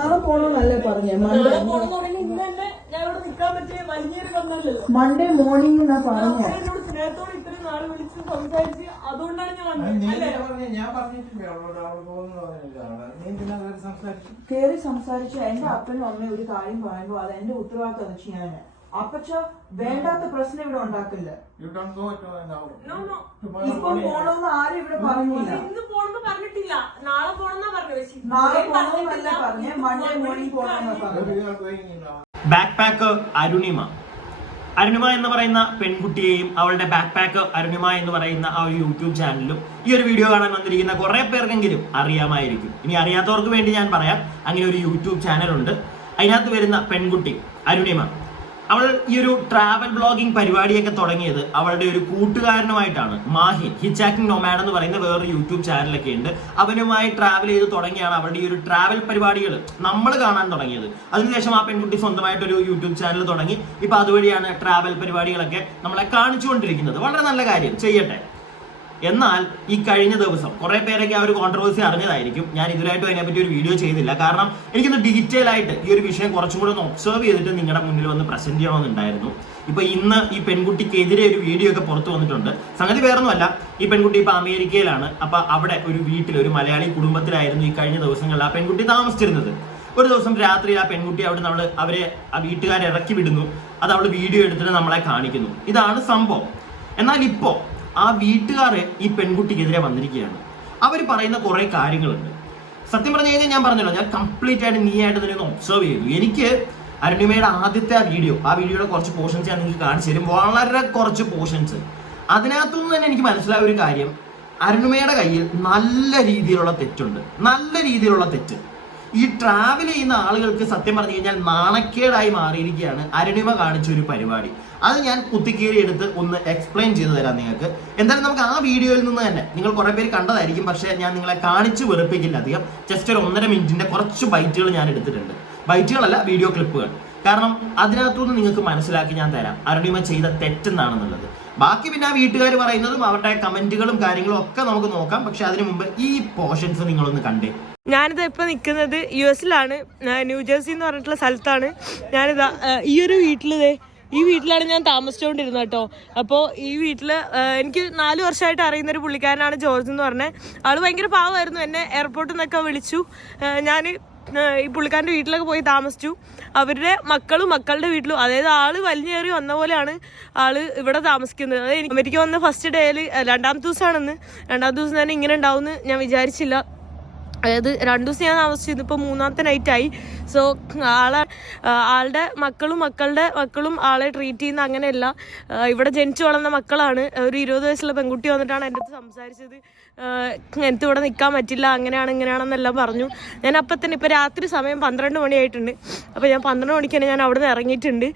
നാളെ പോണോന്നല്ലേ പറഞ്ഞേ? Monday Monday morning എന്നാ പറഞ്ഞേ. സ്നേഹത്തോട് ഇത്രയും നാള് വിളിച്ച് സംസാരിച്ച് അതുകൊണ്ടാണ് കേറി സംസാരിച്ചു. എന്റെ അപ്പനും അമ്മയും ഒരു കാര്യം പറയുമ്പോ അത് എന്റെ ഉത്തരവാദിത്തം ചെയ്യാന്. അപ്പച്ച വേണ്ടാത്ത പ്രശ്നം ഇവിടെ ഉണ്ടാക്കില്ല. ഇപ്പൊ പോണോന്ന് ആരും ഇവിടെ പറഞ്ഞില്ല. ഇന്ന് പോണെന്ന് പറഞ്ഞിട്ടില്ല, നാളെ പോണെന്നാ പറഞ്ഞത്. നാളെ പോണോന്നല്ല പറഞ്ഞേ, മൺഡേ മോർണിംഗ് പോണെന്നാ പറഞ്ഞു. ബാക്ക് പാക്ക് അരുണിമ എന്ന് പറയുന്ന പെൺകുട്ടിയെയും അവളുടെ ബാക്ക് പാക്ക് അരുണിമ എന്ന് പറയുന്ന ആ ഒരു യൂട്യൂബ് ചാനലിലും ഈ ഒരു വീഡിയോ കാണാൻ വന്നിരിക്കുന്ന കുറെ പേർക്കെങ്കിലും അറിയാമായിരിക്കും. ഇനി അറിയാത്തവർക്ക് വേണ്ടി ഞാൻ പറയാം, അങ്ങനെ ഒരു യൂട്യൂബ് ചാനലുണ്ട്. അതിനകത്ത് വരുന്ന പെൺകുട്ടി അരുണിമ, അവൾ ഈ ഒരു ട്രാവൽ ബ്ലോഗിംഗ് പരിപാടിയൊക്കെ തുടങ്ങിയത് അവളുടെ ഒരു കൂട്ടുകാരനുമായിട്ടാണ്. മാഹിൻ ഹിച്ചാക്കിംഗ് നൊമാഡ് എന്ന് പറയുന്ന വേറൊരു യൂട്യൂബ് ചാനലൊക്കെ ഉണ്ട്. അവനുമായി ട്രാവൽ ചെയ്ത് തുടങ്ങിയാണ് അവളുടെ ഈ ഒരു ട്രാവൽ പരിപാടികൾ നമ്മൾ കാണാൻ തുടങ്ങിയത്. അതിനുശേഷം ആ പെൺകുട്ടി സ്വന്തമായിട്ടൊരു യൂട്യൂബ് ചാനൽ തുടങ്ങി. ഇപ്പൊ അതുവഴിയാണ് ട്രാവൽ പരിപാടികളൊക്കെ നമ്മളെ കാണിച്ചുകൊണ്ടിരിക്കുന്നത്. വളരെ നല്ല കാര്യം, ചെയ്യട്ടെ. എന്നാൽ ഈ കഴിഞ്ഞ ദിവസം കുറെ പേരൊക്കെ ആ ഒരു കോൺട്രവേഴ്സി അറിഞ്ഞതായിരിക്കും. ഞാൻ ഇതുവരായിട്ടും അതിനെപ്പറ്റി ഒരു വീഡിയോ ചെയ്തില്ല. കാരണം എനിക്കൊന്ന് ഡീറ്റെയിൽ ആയിട്ട് ഈ ഒരു വിഷയം കുറച്ചും കൂടെ ഒന്ന് ഒബ്സർവ് ചെയ്തിട്ട് നിങ്ങളുടെ മുന്നിൽ വന്ന് പ്രസന്റ് ചെയ്യണമെന്നുണ്ടായിരുന്നു. ഇപ്പൊ ഇന്ന് ഈ പെൺകുട്ടിക്കെതിരെ ഒരു വീഡിയോ ഒക്കെ പുറത്തു വന്നിട്ടുണ്ട്. സംഗതി വേറൊന്നുമല്ല, ഈ പെൺകുട്ടി ഇപ്പൊ അമേരിക്കയിലാണ്. അപ്പൊ അവിടെ ഒരു വീട്ടിൽ ഒരു മലയാളി കുടുംബത്തിലായിരുന്നു ഈ കഴിഞ്ഞ ദിവസങ്ങളിൽ ആ പെൺകുട്ടി താമസിച്ചിരുന്നത്. ഒരു ദിവസം രാത്രി ആ പെൺകുട്ടി അവിടെ അവരെ ആ വീട്ടുകാരെ ഇറക്കി വിടുന്നു. അത് അവള് വീഡിയോ എടുത്തിട്ട് നമ്മളെ കാണിക്കുന്നു. ഇതാണ് സംഭവം. എന്നാൽ ഇപ്പോ ആ വീട്ടുകാരെ ഈ പെൺകുട്ടിക്കെതിരെ വന്നിരിക്കുകയാണ്. അവർ പറയുന്ന കുറെ കാര്യങ്ങളുണ്ട്. സത്യം പറഞ്ഞു കഴിഞ്ഞാൽ ഞാൻ പറഞ്ഞല്ലോ, ഞാൻ കംപ്ലീറ്റ് ആയിട്ട് നീയായിട്ട് തന്നെ ഒന്ന് ഒബ്സർവ് ചെയ്തു. എനിക്ക് അരുണിമയുടെ ആദ്യത്തെ ആ വീഡിയോയുടെ കുറച്ച് പോർഷൻസ് ഞാൻ നിങ്ങൾക്ക് കാണിച്ചു തരും. വളരെ കുറച്ച് പോർഷൻസ്. അതിനകത്തുനിന്ന് തന്നെ എനിക്ക് മനസ്സിലായ ഒരു കാര്യം, അരുണിമയുടെ കയ്യിൽ നല്ല രീതിയിലുള്ള തെറ്റുണ്ട്. നല്ല രീതിയിലുള്ള തെറ്റ്. ഈ ട്രാവൽ ചെയ്യുന്ന ആളുകൾക്ക് സത്യം പറഞ്ഞു കഴിഞ്ഞാൽ നാണക്കേടായി മാറിയിരിക്കുകയാണ് അരുണിമ കാണിച്ച ഒരു പരിപാടി. അത് ഞാൻ കുത്തിക്കീറി എടുത്ത് ഒന്ന് എക്സ്പ്ലെയിൻ ചെയ്തു തരാം നിങ്ങൾക്ക്. എന്തായാലും നമുക്ക് ആ വീഡിയോയിൽ നിന്ന് തന്നെ, നിങ്ങൾ കുറെ പേര് കണ്ടതായിരിക്കും, പക്ഷേ ഞാൻ നിങ്ങളെ കാണിച്ചു വെറുപ്പിക്കില്ല അധികം. ജസ്റ്റ് ഒരു 1.5 മിനിറ്റിന്റെ കുറച്ച് ബൈറ്റുകൾ ഞാൻ എടുത്തിട്ടുണ്ട്. ബൈറ്റുകളല്ല, വീഡിയോ ക്ലിപ്പുകൾ. കാരണം അതിനകത്തുനിന്ന് നിങ്ങൾക്ക് മനസ്സിലാക്കി ഞാൻ തരാം അരുണിമ ചെയ്ത തെറ്റെന്താണെന്നുള്ളത്. ബാക്കി പിന്നെ ആ വീട്ടുകാർ പറയുന്നതും അവരുടെ കമന്റുകളും കാര്യങ്ങളും ഒക്കെ നമുക്ക് നോക്കാം. പക്ഷെ അതിനു മുമ്പ് ഈ പോർഷൻസ് നിങ്ങളൊന്ന് കണ്ടേ. ഞാനിത് ഇപ്പൊ നിൽക്കുന്നത് US-ലാണ്, ന്യൂജേഴ്സി എന്ന് പറഞ്ഞിട്ടുള്ള സ്ഥലത്താണ്. ഞാനിതാ ഈ ഒരു ഈ വീട്ടിലാണ് ഞാൻ താമസിച്ചുകൊണ്ടിരുന്നത് കേട്ടോ. അപ്പോൾ ഈ വീട്ടിൽ എനിക്ക് 4 വർഷമായിട്ട് അറിയുന്ന ഒരു പുള്ളിക്കാരനാണ് ജോർജ് എന്ന് പറഞ്ഞത്. ആള് ഭയങ്കര പാവമായിരുന്നു. എന്നെ എയർപോർട്ടിൽ നിന്നൊക്കെ വിളിച്ചു. ഞാൻ ഈ പുള്ളിക്കാരൻ്റെ വീട്ടിലൊക്കെ പോയി താമസിച്ചു. അവരുടെ മക്കളുടെ വീട്ടിലും, അതായത് ആള് വലിഞ്ഞേറി വന്ന പോലെയാണ് ആള് ഇവിടെ താമസിക്കുന്നത്. അതായത് എനിക്ക് വന്ന് ഫസ്റ്റ് ഡേയിൽ 2ാമത്തെ ദിവസമാണെന്ന്. 2ാമത്തെ ദിവസം തന്നെ ഇങ്ങനെ ഉണ്ടാവുമെന്ന് ഞാൻ വിചാരിച്ചില്ല. അതായത് 2 ദിവസം ഞാൻ താമസിച്ചിരുന്നു. ഇപ്പോൾ 3ാമത്തെ നൈറ്റായി. സോ ആളുടെ മക്കളും ആളെ ട്രീറ്റ് ചെയ്യുന്ന അങ്ങനെയല്ല. ഇവിടെ ജനിച്ചു വളർന്ന മക്കളാണ്. ഒരു 20 വയസ്സുള്ള പെൺകുട്ടി വന്നിട്ടാണ് എൻ്റെ അടുത്ത് സംസാരിച്ചത്. എനിക്ക് ഇവിടെ നിൽക്കാൻ പറ്റില്ല, ഇങ്ങനെയാണെന്നെല്ലാം പറഞ്ഞു. ഞാൻ അപ്പം തന്നെ, ഇപ്പോൾ രാത്രി സമയം 12 മണിയായിട്ടുണ്ട്. അപ്പോൾ ഞാൻ 12 മണിക്ക് തന്നെ ഞാൻ അവിടെ നിന്ന് ഇറങ്ങിയിട്ടുണ്ട്.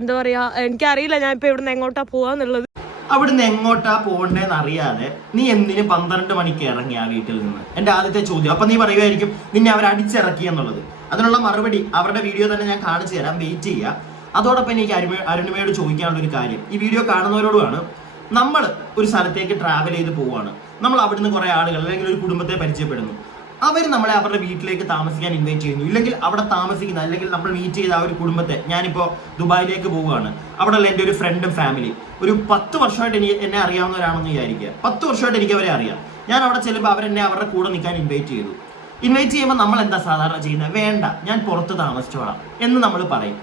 എന്താ പറയുക, എനിക്കറിയില്ല ഞാൻ ഇപ്പോൾ ഇവിടെ നിന്ന് എങ്ങോട്ടാണ് പോകാന്നുള്ളത്. അവിടുന്ന് എങ്ങോട്ടാ പോകണ്ടേന്ന് അറിയാതെ നീ എന്തിന് 12 മണിക്ക് ഇറങ്ങി ആ വീട്ടിൽ നിന്ന്? എന്റെ ആദ്യത്തെ ചോദ്യം. അപ്പൊ നീ പറയുമായിരിക്കും നിന്നെ അവർ അടിച്ചിറക്കി എന്നുള്ളത്. അതിനുള്ള മറുപടി അവരുടെ വീഡിയോ തന്നെ ഞാൻ കാണിച്ചു തരാം, വെയിറ്റ് ചെയ്യുക. അതോടൊപ്പം എനിക്ക് അരുണിമയോട് ചോദിക്കാനുള്ള ഒരു കാര്യം, ഈ വീഡിയോ കാണുന്നവരോടുമാണ്. നമ്മൾ ഒരു സ്ഥലത്തേക്ക് ട്രാവൽ ചെയ്ത് പോവുകയാണ്. നമ്മൾ അവിടുന്ന് കുറെ ആളുകൾ അല്ലെങ്കിൽ ഒരു കുടുംബത്തെ പരിചയപ്പെടുന്നു. അവർ നമ്മളെ അവരുടെ വീട്ടിലേക്ക് താമസിക്കാൻ ഇൻവൈറ്റ് ചെയ്യുന്നു. ഇല്ലെങ്കിൽ അവിടെ താമസിക്കുന്ന, അല്ലെങ്കിൽ നമ്മൾ മീറ്റ് ചെയ്ത ആ ഒരു കുടുംബത്തെ, ഞാനിപ്പോൾ ദുബായിലേക്ക് പോവുകയാണ്. അവിടെയുള്ള എൻ്റെ ഒരു ഫ്രണ്ടും ഫാമിലി ഒരു 10 വർഷമായിട്ട് എന്നെ അറിയാവുന്നവരാണെന്ന് വിചാരിക്കുക. 10 വർഷമായിട്ട് എനിക്ക് അവരെ അറിയാം. ഞാൻ അവിടെ ചെല്ലുമ്പോൾ അവരെന്നെ അവരുടെ കൂടെ നിൽക്കാൻ ഇൻവൈറ്റ് ചെയ്തു. ഇൻവൈറ്റ് ചെയ്യുമ്പോൾ നമ്മൾ എന്താ സാധാരണ ചെയ്യുന്നത്? വേണ്ട, ഞാൻ പുറത്ത് താമസിച്ചോളാം എന്ന് നമ്മൾ പറയും.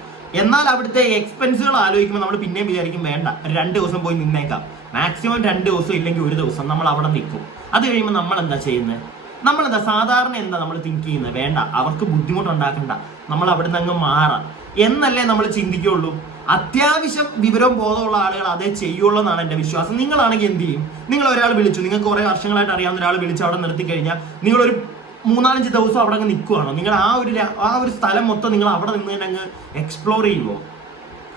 എന്നാൽ അവിടുത്തെ എക്സ്പെൻസുകൾ ആലോചിക്കുമ്പോൾ നമ്മൾ പിന്നെയും വിചാരിക്കും വേണ്ട, 2 ദിവസം പോയി നിന്നേക്കാം. മാക്സിമം 2 ദിവസം ഇല്ലെങ്കിൽ 1 ദിവസം നമ്മൾ അവിടെ നിൽക്കും. അത് കഴിയുമ്പോൾ നമ്മൾ എന്താ ചെയ്യുന്നത്? നമ്മളെന്താ സാധാരണ എന്താ നമ്മൾ തിങ്ക് ചെയ്യുന്നത്? വേണ്ട, അവർക്ക് ബുദ്ധിമുട്ടുണ്ടാക്കണ്ട, നമ്മൾ അവിടുന്ന് അങ്ങ് മാറാം എന്നല്ലേ നമ്മൾ ചിന്തിക്കുള്ളൂ. അത്യാവശ്യം വിവരവും ബോധമുള്ള ആളുകൾ അതേ ചെയ്യുള്ളൂ എന്നാണ് എൻ്റെ വിശ്വാസം. നിങ്ങളാണെങ്കിൽ എന്ത് ചെയ്യും? നിങ്ങൾ ഒരാൾ വിളിച്ചു, നിങ്ങൾക്ക് കുറേ വർഷങ്ങളായിട്ട് അറിയാവുന്ന ഒരാൾ വിളിച്ച് അവിടെ നിർത്തി കഴിഞ്ഞാൽ നിങ്ങളൊരു 3-4 ദിവസം അവിടെ അങ്ങ് നിൽക്കുവാണോ? നിങ്ങൾ ആ ഒരു സ്ഥലം മൊത്തം നിങ്ങൾ അവിടെ നിന്ന് തന്നെ അങ്ങ് എക്സ്പ്ലോർ ചെയ്യുമോ?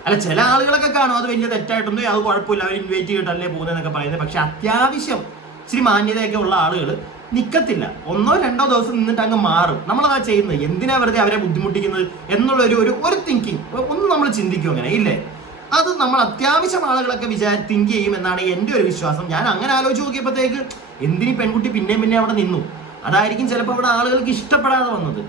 അല്ല, ചില ആളുകളൊക്കെ കാണും അത് വലിയ തെറ്റായിട്ടുണ്ടോ, അത് കുഴപ്പമില്ല, അവർ ഇൻവൈറ്റ് ചെയ്തിട്ടല്ലേ പോകുന്നതെന്നൊക്കെ പറയുന്നത്. പക്ഷെ അത്യാവശ്യം ഇച്ചിരി മാന്യതയൊക്കെ ഉള്ള ആളുകൾ നിൽക്കത്തില്ല. 1-2 ദിവസം നിന്നിട്ട് അങ്ങ് മാറും. നമ്മളതാ ചെയ്യുന്നത്. എന്തിനാ വെറുതെ അവരെ ബുദ്ധിമുട്ടിക്കുന്നത് എന്നുള്ള ഒരു തിങ്കിങ് ഒന്ന് നമ്മൾ ചിന്തിക്കും. അങ്ങനെ ഇല്ലേ? അത് നമ്മൾ അത്യാവശ്യം ആളുകളൊക്കെ തിങ്ക് ചെയ്യും എന്നാണ് എൻ്റെ ഒരു വിശ്വാസം. ഞാൻ അങ്ങനെ ആലോചിച്ച് നോക്കിയപ്പോഴത്തേക്ക് എന്തിനീ പെൺകുട്ടി പിന്നെ അവിടെ നിന്നു? അതായിരിക്കും ചിലപ്പോൾ അവിടെ ആളുകൾക്ക് ഇഷ്ടപ്പെടാതെ വന്നത്.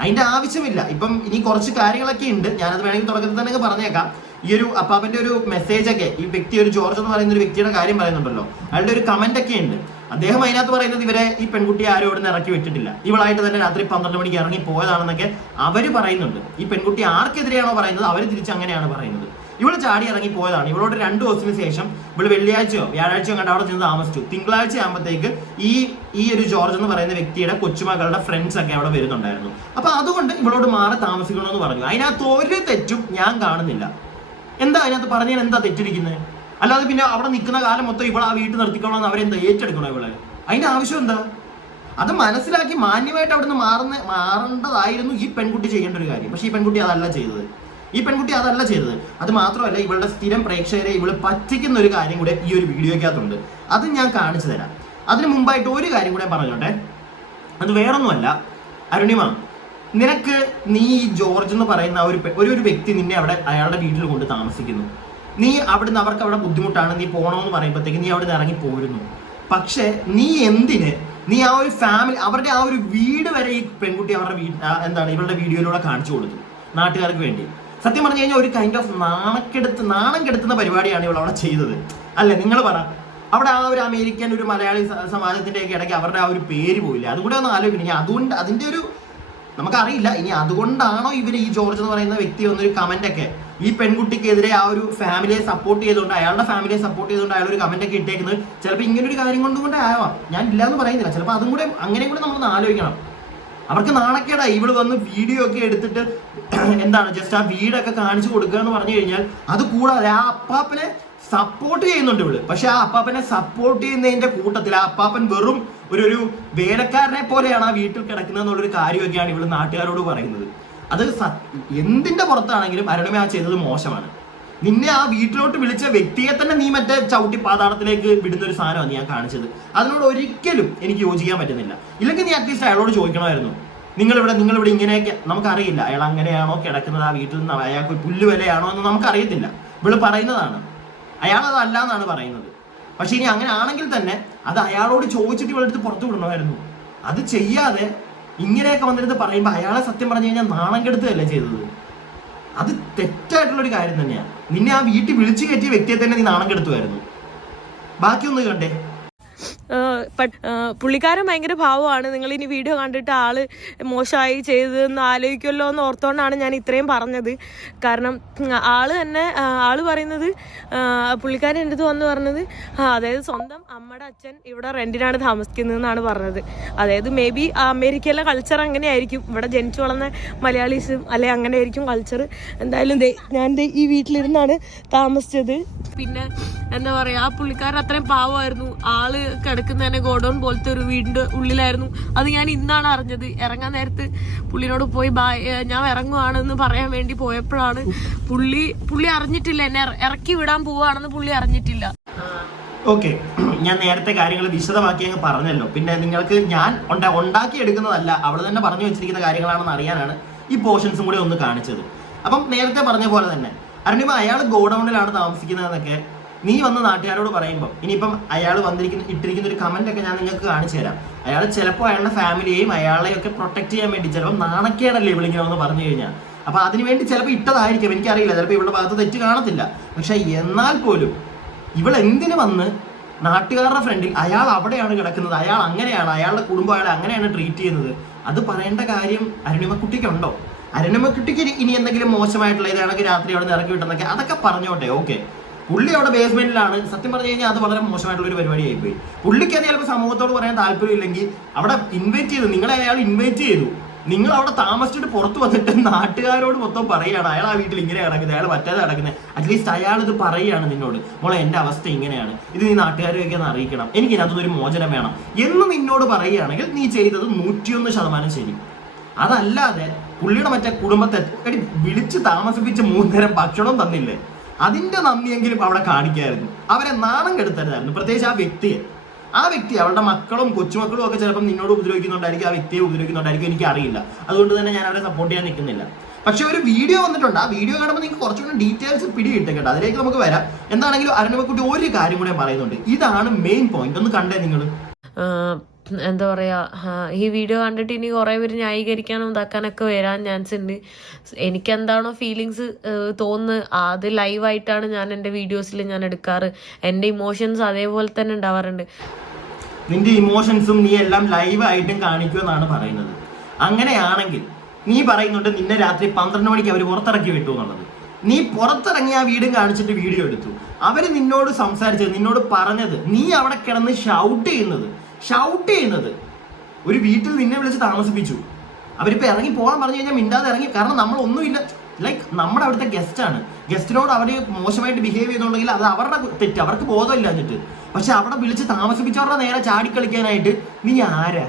അതിന്റെ ആവശ്യമില്ല. ഇപ്പം ഇനി കുറച്ച് കാര്യങ്ങളൊക്കെ ഉണ്ട്, ഞാനത് വേണമെങ്കിൽ തുടക്കത്തിൽ തന്നെ പറഞ്ഞേക്കാം. ഈ ഒരു അപ്പാപ്പന്റെ ഒരു മെസ്സേജ് ഒക്കെ ഈ വ്യക്തി, ഒരു ജോർജ് എന്ന് പറയുന്ന ഒരു വ്യക്തിയുടെ കാര്യം പറയുന്നുണ്ടല്ലോ, അയാളുടെ ഒരു കമന്റ് ഒക്കെ ഉണ്ട്. അദ്ദേഹം അതിനകത്ത് പറയുന്നത് ഇവരെ ഈ പെൺകുട്ടിയെ ആരും ഇവിടെ നിന്ന് ഇറക്കി വിട്ടിട്ടില്ല, ഇവളായിട്ട് തന്നെ രാത്രി 12 മണിക്ക് ഇറങ്ങി പോയതാണെന്നൊക്കെ അവര് പറയുന്നുണ്ട്. ഈ പെൺകുട്ടി ആർക്കെതിരെയാണോ പറയുന്നത് അവര് തിരിച്ച് അങ്ങനെയാണ് പറയുന്നത്. ഇവള് ചാടി ഇറങ്ങി പോയതാണ്. ഇവളോട് 2 ദിവസത്തിന് ശേഷം ഇവള് വെള്ളിയാഴ്ചയോ വ്യാഴാഴ്ചയോ കണ്ട് അവിടെ ചെന്ന് താമസിച്ചു. തിങ്കളാഴ്ച ആകുമ്പോഴത്തേക്ക് ഈ ഒരു ജോർജ് എന്ന് പറയുന്ന വ്യക്തിയുടെ കൊച്ചുമകളുടെ ഫ്രണ്ട്സ് ഒക്കെ അവിടെ വരുന്നുണ്ടായിരുന്നു. അപ്പൊ അതുകൊണ്ട് ഇവളോട് മാറി താമസിക്കണമെന്ന് പറഞ്ഞു. അതിനകത്ത് ഒരു തെറ്റും ഞാൻ കാണുന്നില്ല. എന്താ അതിനകത്ത് പറഞ്ഞാൽ എന്താ തെറ്റിരിക്കുന്നത്? അല്ലാതെ പിന്നെ അവിടെ നിൽക്കുന്ന കാലം മൊത്തം ഇവൾ ആ വീട്ടിൽ നിർത്തിക്കണമെന്ന് അവരെന്താ ഏറ്റെടുക്കണോ ഇവളെ? അതിന്റെ ആവശ്യം എന്താ? അത് മനസ്സിലാക്കി മാന്യമായിട്ട് അവിടെ നിന്ന് മാറേണ്ടതായിരുന്നു ഈ പെൺകുട്ടി ചെയ്യേണ്ട ഒരു കാര്യം. പക്ഷെ ഈ പെൺകുട്ടി അതല്ല ചെയ്തത്. അത് മാത്രമല്ല, ഇവളുടെ സ്ഥിരം പ്രേക്ഷകരെ ഇവള് പറ്റിക്കുന്ന ഒരു കാര്യം കൂടെ ഈ ഒരു വീഡിയോക്കകത്തുണ്ട്. അത് ഞാൻ കാണിച്ചു തരാം. അതിന് മുമ്പായിട്ട് ഒരു കാര്യം കൂടെ പറഞ്ഞോട്ടെ. അത് വേറൊന്നുമല്ല, അരുണിമ, നീ ഈ ജോർജ് എന്ന് പറയുന്ന ഒരു വ്യക്തി നിന്നെ അയാളുടെ വീട്ടിൽ കൊണ്ട് താമസിക്കുന്നു. നീ അവിടുന്ന് അവർക്ക് അവിടെ ബുദ്ധിമുട്ടാണ്, നീ പോകണമെന്ന് പറയുമ്പോഴത്തേക്ക് നീ അവിടെ നിന്ന് ഇറങ്ങി പോരുന്നു. പക്ഷെ നീ എന്തിന് നീ ആ ഒരു ഫാമിലി, അവരുടെ ആ ഒരു വീട് വരെ ഈ പെൺകുട്ടി അവരുടെ ഇവളുടെ വീഡിയോയിലൂടെ കാണിച്ചു കൊടുത്തു നാട്ടുകാർക്ക് വേണ്ടി. സത്യം പറഞ്ഞു കഴിഞ്ഞാൽ ഒരു കൈൻഡ് ഓഫ് നാണം കെടുത്തുന്ന പരിപാടിയാണ് ഇവൾ അവിടെ ചെയ്തത്, അല്ലെ? നിങ്ങൾ പറ. അവിടെ ആ ഒരു അമേരിക്കൻ ഒരു മലയാളി സമാജത്തിന്റെ ഒക്കെ ഇടയ്ക്ക് അവരുടെ ആ ഒരു പേര് പോയില്ലേ? അതും കൂടെ ഒന്ന് ആലോചിക്കണം. അതുകൊണ്ട് അതിന്റെ ഒരു നമുക്കറിയില്ല ഇനി അതുകൊണ്ടാണോ ഇവർ ഈ ജോർജ് എന്ന് പറയുന്ന വ്യക്തി വന്നൊരു കമന്റ് ഒക്കെ ഈ പെൺകുട്ടിക്കെതിരെ ആ ഒരു ഫാമിലിയെ സപ്പോർട്ട് ചെയ്തുകൊണ്ട്, അയാളുടെ ഫാമിലിയെ സപ്പോർട്ട് ചെയ്തുകൊണ്ട് അയാൾ ഒരു കമന്റ് ഒക്കെ ഇട്ടേക്കുന്നത് ചിലപ്പോൾ ഇങ്ങനെ ഒരു കാര്യം കൊണ്ടുകൊണ്ട് ആവാം. ഞാൻ ഇല്ലാന്ന് പറയുന്നില്ല. ചിലപ്പോൾ അതും കൂടെ അങ്ങനെയും കൂടെ നമ്മളൊന്ന് ആലോചിക്കണം. അവർക്ക് നാണക്കേടായി ഇവള് വന്ന് വീഡിയോ ഒക്കെ എടുത്തിട്ട് ജസ്റ്റ് ആ വീടൊക്കെ കാണിച്ചു കൊടുക്കുക എന്ന് പറഞ്ഞു കഴിഞ്ഞാൽ. അത് കൂടാതെ ആ അപ്പാപ്പനെ സപ്പോർട്ട് ചെയ്യുന്നുണ്ട് ഇവള്. പക്ഷെ ആ അപ്പാപ്പനെ സപ്പോർട്ട് ചെയ്യുന്നതിന്റെ കൂട്ടത്തിൽ ആ അപ്പാപ്പൻ വെറും ഒരു വേലക്കാരനെ പോലെയാണ് ആ വീട്ടിൽ കിടക്കുന്നത് എന്നുള്ളൊരു കാര്യമൊക്കെയാണ് ഇവള് നാട്ടുകാരോട് പറയുന്നത്. അത് എന്തിന്റെ പുറത്താണെങ്കിലും അരുണിമ ആ ചെയ്തത് മോശമാണ്. നിന്നെ ആ വീട്ടിലോട്ട് വിളിച്ച വ്യക്തിയെ തന്നെ നീ മറ്റേ ചവിട്ടി പാതാളത്തിലേക്ക് വിടുന്ന ഒരു സാധനമാണ് ഞാൻ കാണിച്ചത്. അതിനോട് ഒരിക്കലും എനിക്ക് യോജിക്കാൻ പറ്റുന്നില്ല. ഇല്ലെങ്കിൽ നീ അറ്റ്ലീസ്റ്റ് അയാളോട് ചോദിക്കണമായിരുന്നു, നിങ്ങളിവിടെ ഇങ്ങനെയൊക്കെ. നമുക്കറിയില്ല അയാൾ അങ്ങനെയാണോ കിടക്കുന്നത്, ആ വീട്ടിൽ നിന്ന് അയാൾക്ക് പുല്ല് വിലയാണോ എന്ന് നമുക്കറിയത്തില്ല. ഇവള് പറയുന്നതാണ്, അയാൾ അതല്ല എന്നാണ് പറയുന്നത്. പക്ഷെ ഇനി അങ്ങനെ ആണെങ്കിൽ തന്നെ അത് അയാളോട് ചോദിച്ചിട്ട് ഇവളെടുത്ത് പുറത്തു വിടണമായിരുന്നു. അത് ചെയ്യാതെ ഇങ്ങനെയൊക്കെ വന്നിരുന്ന് പറയുമ്പോൾ അയാളെ സത്യം പറഞ്ഞു കഴിഞ്ഞാൽ നാണം കെടുത്തുകയല്ലേ ചെയ്തത്. അത് തെറ്റായിട്ടുള്ളൊരു കാര്യം തന്നെയാണ്. നിന്നെ ആ വീട്ടിൽ വിളിച്ചു കയറ്റിയ വ്യക്തിയെ തന്നെ നീ നാണം കെടുത്തുമായിരുന്നു. ബാക്കിയൊന്ന് കണ്ടേ. പുള്ളിക്കാരൻ ഭയങ്കര ഭാവമാണ്. നിങ്ങൾ ഇനി വീഡിയോ കണ്ടിട്ട് ആള് മോശമായി ചെയ്തതെന്ന് ആലോചിക്കുമല്ലോ എന്ന് ഓർത്തോണ്ടാണ് ഞാൻ ഇത്രയും പറഞ്ഞത്. കാരണം ആള് പറയുന്നത്, പുള്ളിക്കാരൻ എൻ്റെ അടുത്ത് വന്ന് പറഞ്ഞത്, അതായത് സ്വന്തം അമ്മയുടെ അച്ഛൻ ഇവിടെ റെന്റിനാണ് താമസിക്കുന്നതെന്നാണ് പറഞ്ഞത്. അതായത് മേ ബി അമേരിക്കയിലെ കൾച്ചർ അങ്ങനെ ആയിരിക്കും, ഇവിടെ ജനിച്ചു വളർന്ന മലയാളീസും അല്ലെ അങ്ങനെ ആയിരിക്കും കൾച്ചർ. എന്തായാലും ഞാൻ ഈ വീട്ടിലിരുന്നാണ് താമസിച്ചത്. പിന്നെ എന്താ പറയാ, ആ പുള്ളിക്കാരൻ അത്രയും പാവമായിരുന്നു. ആള് കിടക്കുന്ന തന്നെ ഗോഡൌൺ പോലത്തെ ഒരു വീടിന്റെ ഉള്ളിലായിരുന്നു. അത് ഞാൻ ഇന്നാണ് അറിഞ്ഞത്. ഇറങ്ങാൻ നേരത്ത് പുള്ളിനോട് പോയി ഞാൻ ഇറങ്ങുവാണെന്ന് പറയാൻ വേണ്ടി പോയപ്പോഴാണ് പുള്ളി അറിഞ്ഞിട്ടില്ല, എന്നെ ഇറക്കി വിടാൻ പോവാണെന്ന് പുള്ളി അറിഞ്ഞിട്ടില്ല. ഓക്കെ, ഞാൻ നേരത്തെ കാര്യങ്ങൾ വിശദമാക്കി അങ്ങ് പറഞ്ഞല്ലോ. പിന്നെ നിങ്ങൾക്ക് ഞാൻ ഉണ്ടാക്കിയെടുക്കുന്നതല്ല, അവൾ തന്നെ പറഞ്ഞു വെച്ചിരിക്കുന്ന കാര്യങ്ങളാണെന്ന് അറിയാനാണ് ഈ പോർഷൻസും കൂടി ഒന്ന് കാണിച്ചത്. അപ്പം നേരത്തെ പറഞ്ഞ പോലെ തന്നെ അരുണിമ അയാൾ ഗോഡൌണിലാണ് താമസിക്കുന്നതെന്നൊക്കെ നീ വന്ന് നാട്ടുകാരോട് പറയുമ്പോൾ, ഇനിയിപ്പം അയാൾ ഇട്ടിരിക്കുന്ന ഒരു കമന്റ് ഒക്കെ ഞാൻ നിങ്ങൾക്ക് കാണിച്ചു തരാം. അയാൾ ചിലപ്പോൾ അയാളുടെ ഫാമിലിയെയും അയാളെയും ഒക്കെ പ്രൊട്ടക്ട് ചെയ്യാൻ വേണ്ടി ചിലപ്പോൾ നാണക്കേടല്ലേ വിളിക്കണമെന്ന് പറഞ്ഞു കഴിഞ്ഞാൽ. അപ്പൊ അതിനുവേണ്ടി ചിലപ്പോൾ ഇട്ടതായിരിക്കും, എനിക്കറിയില്ല. ചിലപ്പോൾ ഇവളുടെ ഭാഗത്ത് തെറ്റ് കാണത്തില്ല. പക്ഷെ എന്നാൽ പോലും ഇവൾ എന്തിനു വന്ന് നാട്ടുകാരുടെ ഫ്രണ്ടിൽ അയാൾ അവിടെയാണ് കിടക്കുന്നത്, അയാൾ അങ്ങനെയാണ്, അയാളുടെ കുടുംബം അയാളെ അങ്ങനെയാണ് ട്രീറ്റ് ചെയ്യുന്നത്, അത് പറയേണ്ട കാര്യം അരുണിമക്കുട്ടിക്കുണ്ടോ? അരുണിമക്കുട്ടിക്ക് ഇനി എന്തെങ്കിലും മോശമായിട്ടുള്ള ഇതാണെങ്കിൽ രാത്രി അവിടെ നിന്ന് ഇറക്കി വിട്ടെന്നൊക്കെ അതൊക്കെ പറഞ്ഞോട്ടെ. ഓക്കെ, പുള്ളി അവിടെ ബേസ്മെന്റിലാണ്. സത്യം പറഞ്ഞു കഴിഞ്ഞാൽ അത് വളരെ മോശമായിട്ടുള്ള ഒരു പരിപാടിയായി പോയി. പുള്ളിക്ക് അത് ചിലപ്പോൾ സമൂഹത്തോട് പറയാൻ താല്പര്യമില്ലെങ്കിൽ അവിടെ ഇൻവൈറ്റ് ചെയ്തു, നിങ്ങളെ അയാൾ ഇൻവൈറ്റ് ചെയ്തു, നിങ്ങൾ അവിടെ താമസിച്ചിട്ട് പുറത്ത് വന്നിട്ട് നാട്ടുകാരോട് മൊത്തം പറയുകയാണ് അയാൾ ആ വീട്ടിൽ ഇങ്ങനെ കിടക്കുന്നത്, അയാൾ മറ്റേത് കിടക്കുന്നത്. അറ്റ്ലീസ്റ്റ് അയാൾ ഇത് പറയുകയാണ് നിന്നോട്, മോളെ എൻ്റെ അവസ്ഥ ഇങ്ങനെയാണ്, ഇത് നീ നാട്ടുകാരെയൊക്കെ ഒന്ന് അറിയിക്കണം, എനിക്ക് ഇതിനകത്തൊരു മോചനം വേണം എന്ന് നിന്നോട് പറയുകയാണെങ്കിൽ നീ ചെയ്തത് 101% ശരി. അതല്ലാതെ പുള്ളിയുടെ മറ്റേ കുടുംബത്തെ വിളിച്ച് താമസിപ്പിച്ച് 3 നേരം ഭക്ഷണം തന്നില്ലേ, അതിന്റെ നന്ദിയെങ്കിലും അവിടെ കാണിക്കായിരുന്നു. അവരെ നാണം കെടുത്തരുതായിരുന്നു. പ്രത്യേകിച്ച് ആ വ്യക്തി അവളുടെ മക്കളും കൊച്ചുമക്കളും ഒക്കെ ചിലപ്പോൾ നിന്നോട് ഉപദ്രവിക്കുന്നുണ്ടായിരിക്കും, ആ വ്യക്തിയെ ഉപദ്രവിക്കുന്നുണ്ടായിരിക്കും, എനിക്ക് അറിയില്ല. അതുകൊണ്ട് തന്നെ ഞാൻ അവരെ സപ്പോർട്ട് ചെയ്യാൻ നിൽക്കുന്നില്ല. പക്ഷെ ഒരു വീഡിയോ വന്നിട്ടുണ്ട്, ആ വീഡിയോ കാണുമ്പോൾ നിങ്ങൾക്ക് കുറച്ചുകൂടി ഡീറ്റെയിൽസ് പിടികിട്ടും കേട്ടോ. അതിലേക്ക് നമുക്ക് വരാം. എന്താണെങ്കിലും അരുണിമക്കുട്ടി ഒരു കാര്യം കൂടെ പറയുന്നുണ്ട്, ഇതാണ് മെയിൻ പോയിന്റ്. ഒന്ന് കണ്ടേ നിങ്ങൾ. എന്താ പറയുക, ഈ വീഡിയോ കണ്ടിട്ട് ഇനി കുറേ പേര് ന്യായീകരിക്കാനും ഇതാക്കാനൊക്കെ വരാൻ ചാൻസ് ഉണ്ട്. എനിക്കെന്താണോ ഫീലിങ്സ് തോന്നുന്നത് അത് ലൈവായിട്ടാണ് ഞാൻ എൻ്റെ വീഡിയോസിൽ ഞാൻ എടുക്കാറ്. എൻ്റെ ഇമോഷൻസ് അതേപോലെ തന്നെ ഉണ്ടാവാറുണ്ട്. നിന്റെ ഇമോഷൻസും നീ എല്ലാം ലൈവായിട്ടും കാണിക്കുമെന്നാണ് പറയുന്നത്. അങ്ങനെയാണെങ്കിൽ നീ പറയുന്നുണ്ട് നിന്നെ രാത്രി 12 മണിക്ക് അവർ പുറത്തിറക്കി വിട്ടു എന്നുള്ളത്. നീ പുറത്തിറങ്ങി ആ വീടും കാണിച്ചിട്ട് വീഡിയോ എടുത്തു. അവര് നിന്നോട് സംസാരിച്ചത്, നിന്നോട് പറഞ്ഞത്, നീ അവിടെ കിടന്ന് ഷൗട്ട് ചെയ്യുന്നത് ഒരു വീട്ടിൽ നിന്നെ വിളിച്ച് താമസിപ്പിച്ചു. അവരിപ്പോൾ ഇറങ്ങി പോകാൻ പറഞ്ഞു കഴിഞ്ഞാൽ മിണ്ടാതെ ഇറങ്ങി. കാരണം നമ്മളൊന്നുമില്ല, ലൈക്ക് നമ്മുടെ അവിടുത്തെ ഗസ്റ്റാണ്. ഗസ്റ്റിനോട് അവർ മോശമായിട്ട് ബിഹേവ് ചെയ്തുകൊണ്ടെങ്കിൽ അത് അവരുടെ തെറ്റ്, അവർക്ക് ബോധമില്ല എന്നിട്ട്. പക്ഷെ അവിടെ വിളിച്ച് താമസിപ്പിച്ചവരുടെ നേരെ ചാടിക്കളിക്കാനായിട്ട് നീ ആരാ?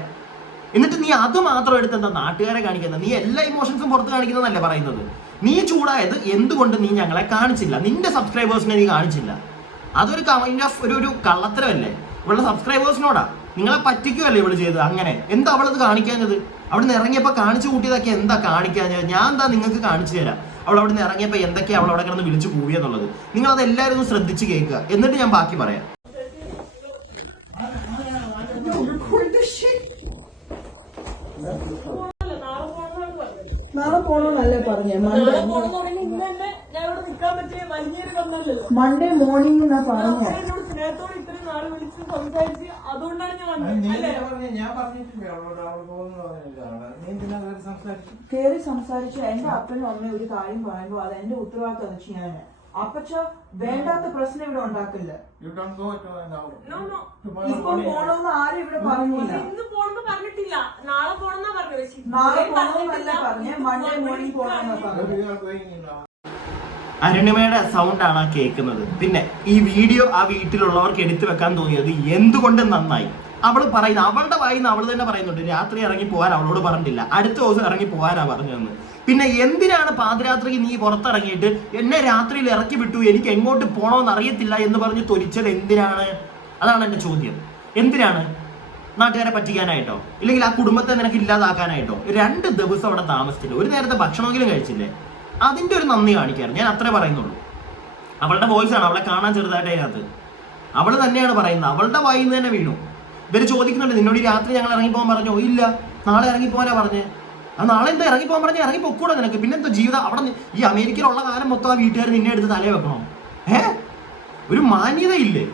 എന്നിട്ട് നീ അത് മാത്രം എടുത്തെന്താ നാട്ടുകാരെ കാണിക്കുന്നത്? നീ എല്ലാ ഇമോഷൻസും പുറത്ത് കാണിക്കുന്നതല്ലേ പറയുന്നത്. നീ ചൂടായത് എന്തുകൊണ്ട് നീ ഞങ്ങളെ കാണിച്ചില്ല, നിന്റെ സബ്സ്ക്രൈബേഴ്സിനെ നീ കാണിച്ചില്ല? അതൊരു കൈൻഡ് ഓഫ് ഒരു കള്ളത്തരമല്ലേ ഇവളുടെ സബ്സ്ക്രൈബേഴ്സിനോടാ. നിങ്ങളെ പറ്റിക്കുമല്ലേ ഇവള് ചെയ്തത്? അങ്ങനെ എന്താ അവളത് കാണിക്കാഞ്ഞത്? അവിടെ നിന്ന് ഇറങ്ങിയപ്പോൾ കാണിച്ചു കൂട്ടിയതൊക്കെ എന്താ കാണിക്കാഞ്ഞത്? ഞാൻ എന്താ നിങ്ങൾക്ക് കാണിച്ചു തരാം. അവൾ അവിടെ നിന്ന് ഇറങ്ങിയപ്പോൾ എന്തൊക്കെയാണ് അവൾ അവിടെ കിടന്ന് വിളിച്ചു കൂവിയെന്നുള്ളത്. നിങ്ങളത് എല്ലാവരും ഒന്ന് ശ്രദ്ധിച്ച് കേൾക്കുക, എന്നിട്ട് ഞാൻ ബാക്കി പറയാം. നാളെ പോണോന്നല്ലേ പറഞ്ഞേ? മൺഡേ മോർണിംഗ് എന്നാ പറഞ്ഞേ. കേറി സംസാരിച്ചു. എന്റെ അപ്പനും അമ്മയും ഒരു കാര്യം പറയുമ്പോ അത് എന്റെ ഉത്തരവാദിത്തം വെച്ച് ഞാൻ അപ്പച്ച വേണ്ടാത്ത പ്രശ്നം ഇവിടെ ഉണ്ടാക്കില്ല. ഇപ്പൊ പോണോന്ന് ആരും ഇവിടെ പറഞ്ഞില്ല. നാളെ പോണോന്നല്ല പറഞ്ഞേ, മൺഡേ മോർണിംഗ് പോണോന്നാ പറഞ്ഞത്. അരുണിമയുടെ സൗണ്ടാണ് ആ കേൾക്കുന്നത്. പിന്നെ ഈ വീഡിയോ ആ വീട്ടിലുള്ളവർക്ക് എടുത്തു വെക്കാൻ തോന്നിയത് എന്തുകൊണ്ട് നന്നായി. അവള് പറയുന്നത്, അവളുടെ വായിന്ന് അവള് തന്നെ പറയുന്നുണ്ട് രാത്രി ഇറങ്ങി പോകാൻ അവളോട് പറഞ്ഞിട്ടില്ല, അടുത്ത ദിവസം ഇറങ്ങി പോകാനാ പറഞ്ഞതെന്ന്. പിന്നെ എന്തിനാണ് പാതിരാത്രിക്ക് നീ പുറത്തിറങ്ങിയിട്ട് എന്നെ രാത്രിയിൽ ഇറക്കി വിട്ടു, എനിക്ക് എങ്ങോട്ട് പോകണമെന്ന് അറിയത്തില്ല എന്ന് പറഞ്ഞ് തൊലിച്ചത് എന്തിനാണ്? അതാണ് എൻ്റെ ചോദ്യം. എന്തിനാണ്? നാട്ടുകാരെ പറ്റിക്കാനായിട്ടോ, ഇല്ലെങ്കിൽ ആ കുടുംബത്തെ നിനക്ക് ഇല്ലാതാക്കാനായിട്ടോ? 2 ദിവസം അവിടെ താമസിച്ചില്ല, ഒരു നേരത്തെ ഭക്ഷണമെങ്കിലും കഴിച്ചില്ലേ? അതിന്റെ ഒരു നന്ദി കാണിക്കാറ്. ഞാൻ അത്രേ പറയുന്നുള്ളൂ. അവളുടെ വോയിസ് ആണ്, അവളെ കാണാൻ ചെറുതായിട്ട് അതിനകത്ത് അവള് തന്നെയാണ് പറയുന്നത്. അവളുടെ വായിൽ നിന്ന് തന്നെ വീണു. ഇവര് ചോദിക്കുന്നുണ്ട് നിന്നോട് ഈ രാത്രി ഞങ്ങൾ ഇറങ്ങിപ്പോകാൻ പറഞ്ഞോ? ഇല്ല, നാളെ ഇറങ്ങിപ്പോകാനാ പറഞ്ഞേ. ആ നാളെ എന്താ ഇറങ്ങിപ്പോകാൻ പറഞ്ഞാൽ ഇറങ്ങി പൊക്കൂടെ നിനക്ക്? പിന്നെ എന്താ ജീവിതം അവിടെ? ഈ അമേരിക്കയിലുള്ള കാലം മൊത്തം ആ വീട്ടുകാർ നിന്നെ എടുത്ത് തലേ വെക്കണോ? ഒരു മാന്യതയില്ലേ?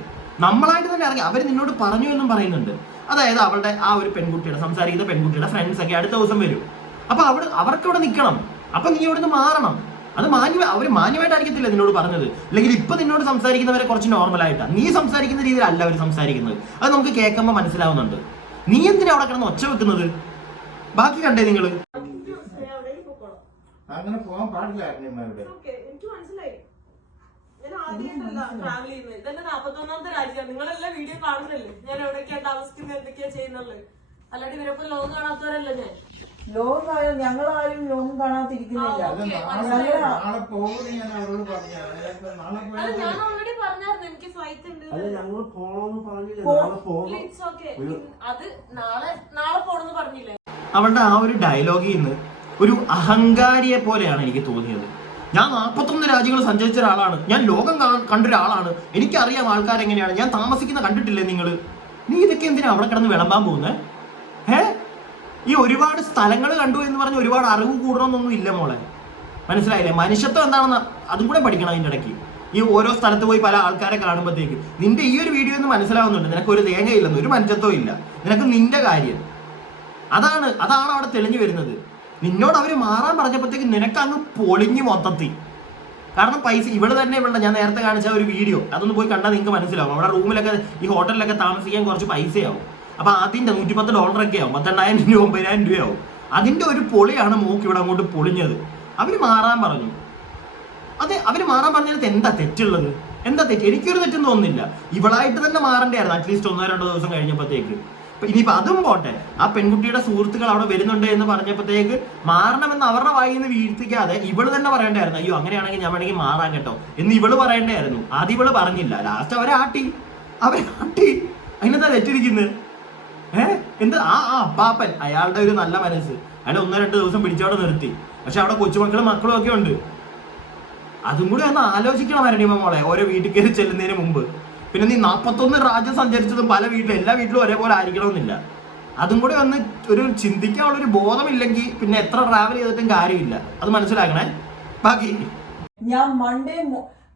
നമ്മളായിട്ട് തന്നെ ഇറങ്ങി. അവര് നിന്നോട് പറഞ്ഞു എന്നും പറയുന്നുണ്ട്. അതായത് അവളുടെ ആ ഒരു പെൺകുട്ടിയുടെ, സംസാരിക്കുന്ന പെൺകുട്ടിയുടെ ഫ്രണ്ട്സ് ഒക്കെ അടുത്ത ദിവസം വരും. അപ്പൊ അവർക്ക് ഇവിടെ നിൽക്കണം. അപ്പൊ നീ ഇവിടുന്ന് മാറണം. അത് അവര് മാന്യമായിട്ടായിരിക്കത്തില്ല നിന്നോട് പറഞ്ഞത്. അല്ലെങ്കിൽ ഇപ്പൊ നിന്നോട് സംസാരിക്കുന്നവരെ കുറച്ച് നോർമലായിട്ടാണ്. നീ സംസാരിക്കുന്ന രീതിയിലല്ല അവർ സംസാരിക്കുന്നത്. അത് നമുക്ക് കേൾക്കുമ്പോൾ മനസ്സിലാവുന്നുണ്ട്. നീ എന്തിനാ അവിടെ കിടന്ന് ഒച്ച വെക്കുന്നത്? ബാക്കി കണ്ടേ നിങ്ങള്? അങ്ങനെ പോകാൻ പാടില്ല. എനിക്ക് മനസ്സിലായി. ഞാൻ ആദ്യമായിട്ടല്ല ട്രാവൽ ചെയ്യുന്നത്. ഇതെന്നെ 41ാമത്തെ രാജ്യമാണ്. നിങ്ങളെല്ലാം വീഡിയോ കാണുന്നില്ലേ ഞാൻ എവിടെയൊക്കെയാ താമസിക്കുന്നത്, എന്തൊക്കെയാ ചെയ്യുന്നുള്ളത്. അല്ലാണ്ട് ഇവരൊപ്പം ലോകം കാണാത്തവരല്ല ഞാൻ. ലോകം ഞങ്ങളാരും ലോകം കാണാതിരിക്കുന്നില്ല. നാളെ പോകുന്നു ഞാൻ അവരോട് പറഞ്ഞു. ഞാൻ ഓൾറെഡി പറഞ്ഞായിരുന്നു എനിക്ക് ഫ്ലൈറ്റ് ഉണ്ട്. അത് നാളെ പോണെന്ന് പറഞ്ഞില്ലേ? അവളുടെ ആ ഒരു ഡയലോഗിൽ നിന്ന് ഒരു അഹങ്കാരിയെ പോലെയാണ് എനിക്ക് തോന്നിയത്. ഞാൻ 41 രാജ്യങ്ങൾ സഞ്ചരിച്ച ഒരാളാണ്, ഞാൻ ലോകം കണ്ടൊരാളാണ്, എനിക്കറിയാം ആൾക്കാരെങ്ങനെയാണ്, ഞാൻ താമസിക്കുന്ന കണ്ടിട്ടില്ലേ നിങ്ങൾ? നീ ഇതൊക്കെ എന്തിനാ അവിടെ കിടന്ന് വിളമ്പാൻ പോകുന്നത്? ഈ ഒരുപാട് സ്ഥലങ്ങൾ കണ്ടു എന്ന് പറഞ്ഞ് ഒരുപാട് അറിവ് കൂടണമെന്നൊന്നും ഇല്ല മോളെ. മനസ്സിലായില്ലേ? മനുഷ്യത്വം എന്താണെന്ന് അതും കൂടെ പഠിക്കണം അതിൻ്റെ ഇടയ്ക്ക്. ഈ ഓരോ സ്ഥലത്ത് പോയി പല ആൾക്കാരെ കാണുമ്പോഴത്തേക്ക് നിന്റെ ഈ ഒരു വീഡിയോ ഒന്ന് മനസ്സിലാവുന്നുണ്ട്. നിനക്ക് ഒരു തേങ്ങയില്ലെന്ന്, ഒരു മനുഷ്യത്വം ഇല്ല, നിനക്ക് നിന്റെ കാര്യം. അതാണ് അവിടെ തെളിഞ്ഞു വരുന്നത്. നിന്നോട് അവര് മാറാൻ പറഞ്ഞപ്പോഴത്തേക്ക് നിനക്കങ്ങ് പൊളിഞ്ഞു മൊത്തത്തിൽ. കാരണം പൈസ ഇവള് തന്നെ ഞാൻ നേരത്തെ കാണിച്ച ഒരു വീഡിയോ അതൊന്ന് പോയി കണ്ടാൽ നിങ്ങൾക്ക് മനസ്സിലാവും. അവിടെ റൂമിലൊക്കെ ഈ ഹോട്ടലിലൊക്കെ താമസിക്കാൻ കുറച്ച് പൈസയാവും. അപ്പൊ അതിന്റെ $110 ആവും, 18,000 രൂപ 9,000 രൂപയാവും. അതിന്റെ ഒരു പൊളിയാണ് മൂക്ക് ഇവിടെ അങ്ങോട്ട് പൊളിഞ്ഞത്. അവര് മാറാൻ പറഞ്ഞു. അതെ, അവര് മാറാൻ പറഞ്ഞതിനകത്ത് എന്താ തെറ്റുള്ളത്? എന്താ തെറ്റ്? എനിക്കൊരു തെറ്റെന്ന് തോന്നുന്നില്ല. ഇവളായിട്ട് തന്നെ മാറേണ്ടായിരുന്നു അറ്റ്ലീസ്റ്റ് 1-2 ദിവസം കഴിഞ്ഞപ്പോഴത്തേക്ക്. ഇനിയിപ്പോ അതും പോട്ടെ, ആ പെൺകുട്ടിയുടെ സുഹൃത്തുക്കൾ അവിടെ വരുന്നുണ്ട് എന്ന് പറഞ്ഞപ്പോഴത്തേക്ക് മാറണമെന്ന് അവരുടെ വായിൽ നിന്ന് വീഴ്ത്തിക്കാതെ ഇവള് തന്നെ പറയണ്ടായിരുന്നു, അയ്യോ അങ്ങനെയാണെങ്കിൽ ഞാൻ വേണമെങ്കിൽ മാറാൻ കേട്ടോ എന്ന് ഇവള് പറയണ്ടായിരുന്നു. ആദ്യം ഇവള് പറഞ്ഞില്ല, ലാസ്റ്റ് അവരെ ആട്ടി. അതിനെന്താ തെറ്റിരിക്കുന്നത്? എന്ത് ആ അപ്പാപ്പൻ, അയാളുടെ ഒരു നല്ല മനസ്സ്, അയാൾ 1-2 ദിവസം പിടിച്ചവിടെ നിർത്തി. പക്ഷെ അവിടെ കൊച്ചുമക്കളും മക്കളും ഒക്കെ ഉണ്ട്. അതും കൂടി ഒന്ന് ആലോചിക്കണം അരുണിമ മോളെ, ഓരോ വീട്ടിൽ കയറി ചെല്ലുന്നതിന് മുമ്പ്. പിന്നെ നീ 41 രാജ്യം സഞ്ചരിച്ചതും പല വീട്ടിലും എല്ലാ വീട്ടിലും ഒരേപോലെ ആയിരിക്കണമെന്നില്ല. അതും കൂടി ഒന്ന് ഒരു ചിന്തിക്കാനുള്ളൊരു ബോധമില്ലെങ്കിൽ പിന്നെ എത്ര ട്രാവൽ ചെയ്തിട്ടും കാര്യമില്ല. അത് മനസ്സിലാക്കണേ. ബാക്കി ഞാൻ മൺഡേ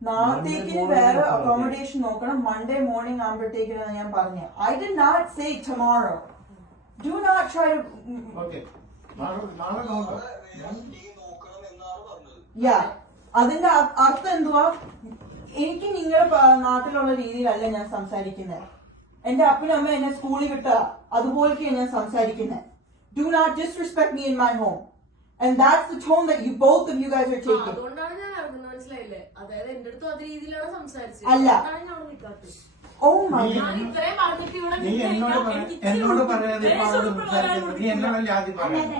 നാളത്തേക്ക് വേറെ അക്കോമഡേഷൻ നോക്കണം. മൺഡേ മോർണിംഗ് ആകുമ്പോഴത്തേക്കാണ് ഞാൻ പറഞ്ഞത്. I did not say tomorrow. Do not try to. Okay, നാളെ നോക്കാം. യാ, അതിന്റെ അർത്ഥം എന്തുവാ? എനിക്ക് നിങ്ങളുടെ നാട്ടിലുള്ള രീതിയിലല്ല ഞാൻ സംസാരിക്കുന്നത്. എന്റെ അപ്പനും അമ്മ എന്നെ സ്കൂളിൽ വിട്ട അതുപോലെയൊക്കെയാണ് ഞാൻ സംസാരിക്കുന്നത്. Do not disrespect me in my home. And that's the tone that you both of you guys are taking. അതുകൊണ്ടാണ് ഞാൻ അറിഞ്ഞത്, മനസ്സിലായില്ലേ? അതായത് എന്റെ അടുത്തും അതേ രീതിയിലാണ് സംസാരിച്ചത്. അല്ല. Oh my God. ഞാൻ ഇത്രയും പറഞ്ഞിട്ട് ഇവിടെ നീ എന്നോട് പറയാതെ ഇപ്പൊ അവളോട് സംസാരിക്കുന്നത്. നീ എന്നോടല്ലേ ആദ്യം പറയാം.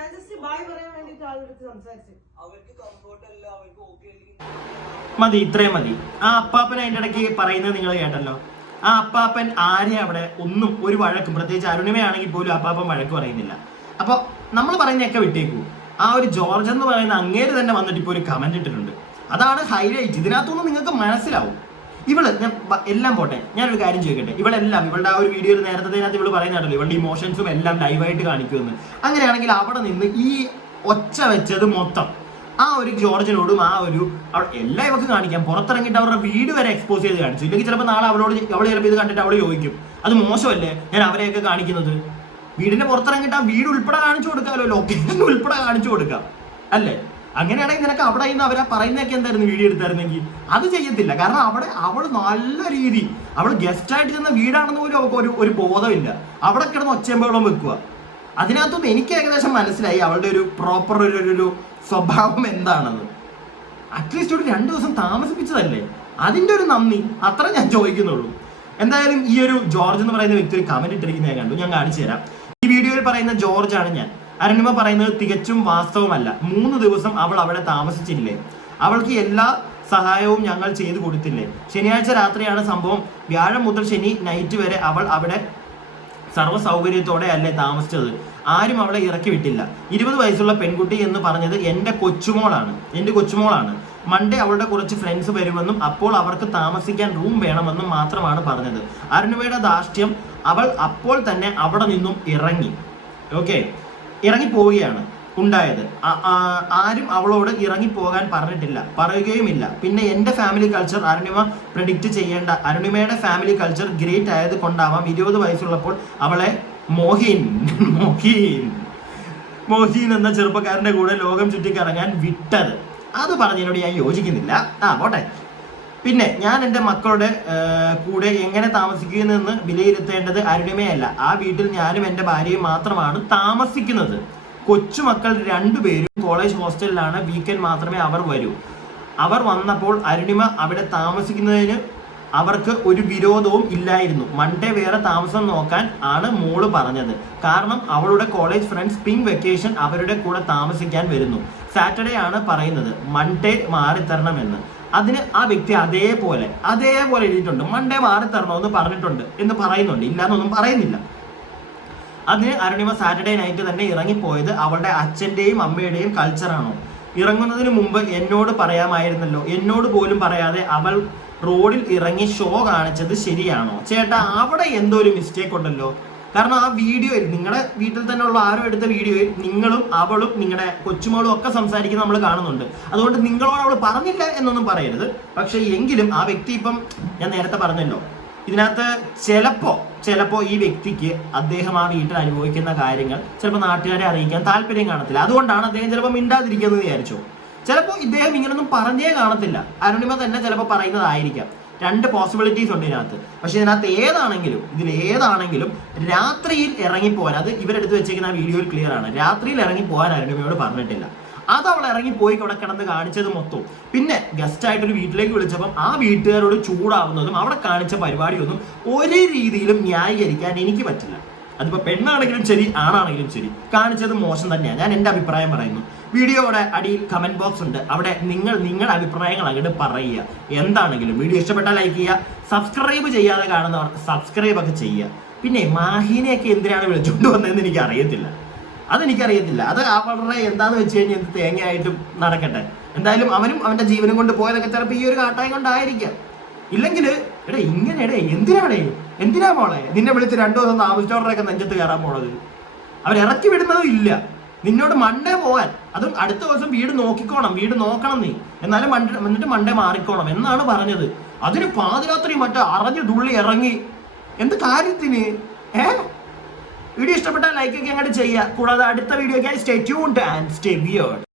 ഞാൻ ജസ്റ്റ് ബായ് പറയാൻ വേണ്ടിട്ട് ആളെടുത്ത് സംസാരിച്ചു. മതി, ഇത്രയും മതി. ആ അപ്പാപ്പൻ അതിന്റെ ഇടയ്ക്ക് പറയുന്നത് നിങ്ങൾ കേട്ടല്ലോ. ആ അപ്പാപ്പൻ ആരെ അവിടെ ഒന്നും ഒരു വഴക്കും, പ്രത്യേകിച്ച് അരുണിമയാണെങ്കിൽ പോലും അപ്പാപ്പൻ വഴക്ക് പറയുന്നില്ല. അപ്പൊ നമ്മൾ പറയുന്നതൊക്കെ വിട്ടേക്കൂ. ആ ഒരു ജോർജ് എന്ന് പറയുന്ന അങ്ങേര് തന്നെ വന്നിട്ട് ഇപ്പോൾ ഒരു കമന്റ് ഇട്ടിട്ടുണ്ട്. അതാണ് ഹൈലൈറ്റ്. ഇതിനകത്തൊന്നും നിങ്ങൾക്ക് മനസ്സിലാവും. ഇവള് ഞാൻ എല്ലാം പോട്ടെ, ഞാനൊരു കാര്യം ചോദിക്കട്ടെ. ഇവളെല്ലാം ഇവളുടെ ആ ഒരു വീഡിയോയിൽ നേരത്തെ ഇവള് പറയുന്നുണ്ടല്ലോ ഇവളുടെ ഇമോഷൻസും എല്ലാം ലൈവായിട്ട് കാണിക്കുമെന്ന്. അങ്ങനെയാണെങ്കിൽ അവിടെ നിന്ന് ഈ ഒച്ച വെച്ചത് മൊത്തം ആ ഒരു ജോർജിനോടും ആ ഒരു എല്ലാം ഇവർക്ക് കാണിക്കാം. പുറത്തിറങ്ങിയിട്ട് അവരുടെ വീട് വരെ എക്സ്പോസ് ചെയ്ത് കാണിച്ചു. ഇല്ലെങ്കിൽ ചിലപ്പോൾ നാളെ അവൾ ചിലപ്പോൾ ഇത് കണ്ടിട്ട് അവൾ ചോദിക്കും, അത് മോശമല്ലേ ഞാൻ അവരെയൊക്കെ കാണിക്കുന്നത്? വീടിന്റെ പുറത്തിറങ്ങിയിട്ട് ആ വീട് ഉൾപ്പെടെ കാണിച്ചു കൊടുക്കാമല്ലോ, ലൊക്കേഷൻ ഉൾപ്പെടെ കാണിച്ചു കൊടുക്കാം അല്ലേ? അങ്ങനെയാണെങ്കിൽ നിനക്ക് അവിടെ നിന്ന് അവരാ പറയുന്നതൊക്കെ എന്തായിരുന്നു വീഡിയോ എടുത്തായിരുന്നെങ്കിൽ അത് ചെയ്യത്തില്ല. കാരണം അവിടെ അവൾ നല്ല രീതി അവൾ ഗസ്റ്റായിട്ട് ചെന്ന വീടാണെന്ന് പോലും അവൾക്ക് ഒരു ബോധമില്ല. അവിടെ കിടന്ന് ഒച്ചയമ്പോളം വെക്കുക. അതിനകത്തൊന്നും എനിക്ക് ഏകദേശം മനസ്സിലായി അവളുടെ ഒരു പ്രോപ്പർ ഒരു സ്വഭാവം എന്താണെന്ന്. അറ്റ്ലീസ്റ്റ് ഒരു 2 ദിവസം താമസിപ്പിച്ചതല്ലേ, അതിന്റെ ഒരു നന്ദി അത്ര ഞാൻ ചോദിക്കുന്നുള്ളൂ. എന്തായാലും ഈ ഒരു ജോർജ് എന്ന് പറയുന്ന വ്യക്തി ഒരു കമന്റ് ഇട്ടിരിക്കുന്നത് കണ്ടു, ഞാൻ കാണിച്ചു തരാം. ഈ വീഡിയോയിൽ പറയുന്ന ജോർജ് ആണ് ഞാൻ. അരുണിമ പറയുന്നത് തികച്ചും വാസ്തവമല്ല. 3 ദിവസം അവൾ അവിടെ താമസിച്ചില്ലേ? അവൾക്ക് എല്ലാ സഹായവും ഞങ്ങൾ ചെയ്തു കൊടുത്തില്ലേ? ശനിയാഴ്ച രാത്രിയാണ് സംഭവം. വ്യാഴം മുതൽ ശനി നൈറ്റ് വരെ അവൾ അവിടെ സർവ്വ സൗകര്യത്തോടെ അല്ലേ താമസിച്ചത്? ആരും അവളെ ഇറക്കി വിട്ടില്ല. 20 വയസ്സുള്ള പെൺകുട്ടി എന്ന് പറഞ്ഞത് എൻ്റെ കൊച്ചുമോളാണ്. മൺഡേ അവളുടെ കുറച്ച് ഫ്രണ്ട്സ് വരുമെന്നും അപ്പോൾ അവർക്ക് താമസിക്കാൻ റൂം വേണമെന്നും മാത്രമാണ് പറഞ്ഞത്. അരുണിമയുടെ ധാർഷ്ട്യം, അവൾ അപ്പോൾ തന്നെ അവിടെ നിന്നും ഇറങ്ങിപ്പോവുകയാണ് ഉണ്ടായത്. ആരും അവളോട് ഇറങ്ങിപ്പോകാൻ പറയുകയുമില്ല. പിന്നെ എൻ്റെ ഫാമിലി കൾച്ചർ അരുണിമ പ്രെഡിക്റ്റ് ചെയ്യേണ്ട. അരുണിമയുടെ ഫാമിലി കൾച്ചർ ഗ്രേറ്റ് ആയത് കൊണ്ടാവാം 20 വയസ്സുള്ളപ്പോൾ അവളെ മോഹീൻ എന്ന ചെറുപ്പക്കാരൻ്റെ കൂടെ ലോകം ചുറ്റിക്കറങ്ങാൻ വിട്ടത്. അത് പറഞ്ഞതിനോട് ഞാൻ യോജിക്കുന്നില്ല. പോട്ടെ. പിന്നെ ഞാൻ എൻ്റെ മക്കളുടെ കൂടെ എങ്ങനെ താമസിക്കുന്നെന്ന് വിലയിരുത്തേണ്ടത് അരുണിമയല്ല. ആ വീട്ടിൽ ഞാനും എൻ്റെ ഭാര്യയും മാത്രമാണ് താമസിക്കുന്നത്. കൊച്ചുമക്കൾ 2 പേരും കോളേജ് ഹോസ്റ്റലിലാണ്. വീക്കെൻഡ് മാത്രമേ അവർ വരൂ. അവർ വന്നപ്പോൾ അരുണിമ അവിടെ താമസിക്കുന്നതിന് അവർക്ക് ഒരു വിരോധവും ഇല്ലായിരുന്നു. മൺഡേ വേറെ താമസം നോക്കാൻ ആണ് മോള് പറഞ്ഞത്. കാരണം അവളുടെ കോളേജ് ഫ്രണ്ട്സ് സ്പ്രിംഗ് വെക്കേഷൻ അവരുടെ കൂടെ താമസിക്കാൻ വരുന്നു. സാറ്റർഡേ ആണ് പറയുന്നത് മൺഡേ മാറിത്തരണമെന്ന്. അതിന് ആ വ്യക്തി അതേപോലെ എഴുതിയിട്ടുണ്ട്. മൺഡേ മാറിത്തരണമെന്ന് പറഞ്ഞിട്ടുണ്ട് എന്ന് പറയുന്നുണ്ട്, ഇല്ലാന്നൊന്നും പറയുന്നില്ല. അതിന് അരുണിമ സാറ്റർഡേ നൈറ്റ് തന്നെ ഇറങ്ങിപ്പോയത് അവളുടെ അച്ഛൻ്റെയും അമ്മയുടെയും കൾച്ചറാണോ? ഇറങ്ങുന്നതിന് മുമ്പ് എന്നോട് പറയാമായിരുന്നല്ലോ. എന്നോട് പോലും പറയാതെ അവൾ റോഡിൽ ഇറങ്ങി ഷോ കാണിച്ചത് ശരിയാണോ? ചേട്ടാ, അവിടെ എന്തോ ഒരു മിസ്റ്റേക്ക് ഉണ്ടല്ലോ. കാരണം ആ വീഡിയോയിൽ, നിങ്ങളുടെ വീട്ടിൽ തന്നെ ഉള്ള ആരോ എടുത്ത വീഡിയോയിൽ നിങ്ങളും അവളും നിങ്ങളുടെ കൊച്ചുമോളും ഒക്കെ സംസാരിക്കുന്നത് നമ്മൾ കാണുന്നുണ്ട്. അതുകൊണ്ട് നിങ്ങളോട് അവൾ പറഞ്ഞില്ല എന്നൊന്നും പറയരുത്. പക്ഷെ എങ്കിലും ആ വ്യക്തി, ഇപ്പം ഞാൻ നേരത്തെ പറഞ്ഞല്ലോ, ഇതിനകത്ത് ചിലപ്പോ ഈ വ്യക്തിക്ക് അദ്ദേഹം ആ വീട്ടിൽ അനുഭവിക്കുന്ന കാര്യങ്ങൾ ചിലപ്പോൾ നാട്ടുകാരെ അറിയിക്കാൻ താല്പര്യം കാണത്തില്ല. അതുകൊണ്ടാണ് അദ്ദേഹം ചിലപ്പോൾ മിണ്ടാതിരിക്കുന്നത് വിചാരിച്ചോ. ചിലപ്പോൾ ഇദ്ദേഹം ഇങ്ങനൊന്നും പറഞ്ഞേ കാണത്തില്ല. അരുണിമ തന്നെ ചിലപ്പോൾ പറയുന്നതായിരിക്കാം. 2 പോസിബിലിറ്റീസ് ഉണ്ട് ഇതിനകത്ത്. പക്ഷെ ഇതിനകത്ത് ഏതാണെങ്കിലും രാത്രിയിൽ ഇറങ്ങിപ്പോകാൻ, അത് ഇവരെടുത്ത് വെച്ചേക്കുന്ന ആ വീഡിയോയിൽ ക്ലിയർ ആണ്. രാത്രിയിൽ ഇറങ്ങിപ്പോകാൻ അരുണിമയോട് പറഞ്ഞിട്ടില്ല. അത് അവൾ ഇറങ്ങിപ്പോയി അവിടെ കിടന്ന് കാണിച്ചത് മൊത്തം. പിന്നെ ഗസ്റ്റ് ആയിട്ടൊരു വീട്ടിലേക്ക് വിളിച്ചപ്പം ആ വീട്ടുകാരോട് ചൂടാവുന്നതും അവിടെ കാണിച്ച പരിപാടിയൊന്നും ഒരു രീതിയിലും ന്യായീകരിക്കാൻ എനിക്ക് പറ്റില്ല. അതിപ്പോൾ പെണ്ണാണെങ്കിലും ശരി, ആണാണെങ്കിലും ശരി, കാണിച്ചത് മോശം തന്നെയാണ്. ഞാൻ എൻ്റെ അഭിപ്രായം പറയുന്നു. വീഡിയോയുടെ അടിയിൽ കമന്റ് ബോക്സ് ഉണ്ട്. അവിടെ നിങ്ങളുടെ അഭിപ്രായങ്ങൾ അങ്ങോട്ട് പറയുക. എന്താണെങ്കിലും വീഡിയോ ഇഷ്ടപ്പെട്ടാൽ ലൈക്ക് ചെയ്യുക. സബ്സ്ക്രൈബ് ചെയ്യാതെ കാണുന്നവർ സബ്സ്ക്രൈബ് ഒക്കെ ചെയ്യുക. പിന്നെ മാഹീനെയൊക്കെ എന്തിനാണ് വിളിച്ചുകൊണ്ട് വന്നതെന്ന് എനിക്കറിയത്തില്ല. അത് അവരുടെ എന്താന്ന് വെച്ച് കഴിഞ്ഞാൽ എന്ത് തേങ്ങയായിട്ടും നടക്കട്ടെ. എന്തായാലും അവനും അവന്റെ ജീവനും കൊണ്ട് പോയതൊക്കെ ചിലപ്പോൾ ഈ ഒരു കാട്ടായം കൊണ്ടായിരിക്കാം. ഇല്ലെങ്കിൽ എടേ ഇങ്ങനെ എന്തിനാ മോളെ നിന്നെ വിളിച്ച് 2 ദിവസം താമസിച്ചവരുടെയൊക്കെ നെഞ്ചത്ത് കയറാൻ പോണത്? അവരിറക്കി വിടുന്നതും ഇല്ല. നിന്നോട് മണ്ടേ പോവാൻ, അതും അടുത്ത ദിവസം വീട് നോക്കണം നീ, എന്നാലും എന്നിട്ട് മണ്ടേ മാറിക്കോണം എന്നാണ് പറഞ്ഞത്. അതിന് പാതിരാത്രി അറിഞ്ഞു തുള്ളി ഇറങ്ങി എന്ത് കാര്യത്തിന്? വീഡിയോ ഇഷ്ടപ്പെട്ടാൽ ലൈക്ക് ഒക്കെ അങ്ങോട്ട് ചെയ്യുക. കൂടാതെ അടുത്ത വീഡിയോക്കായി stay tuned and stay weird.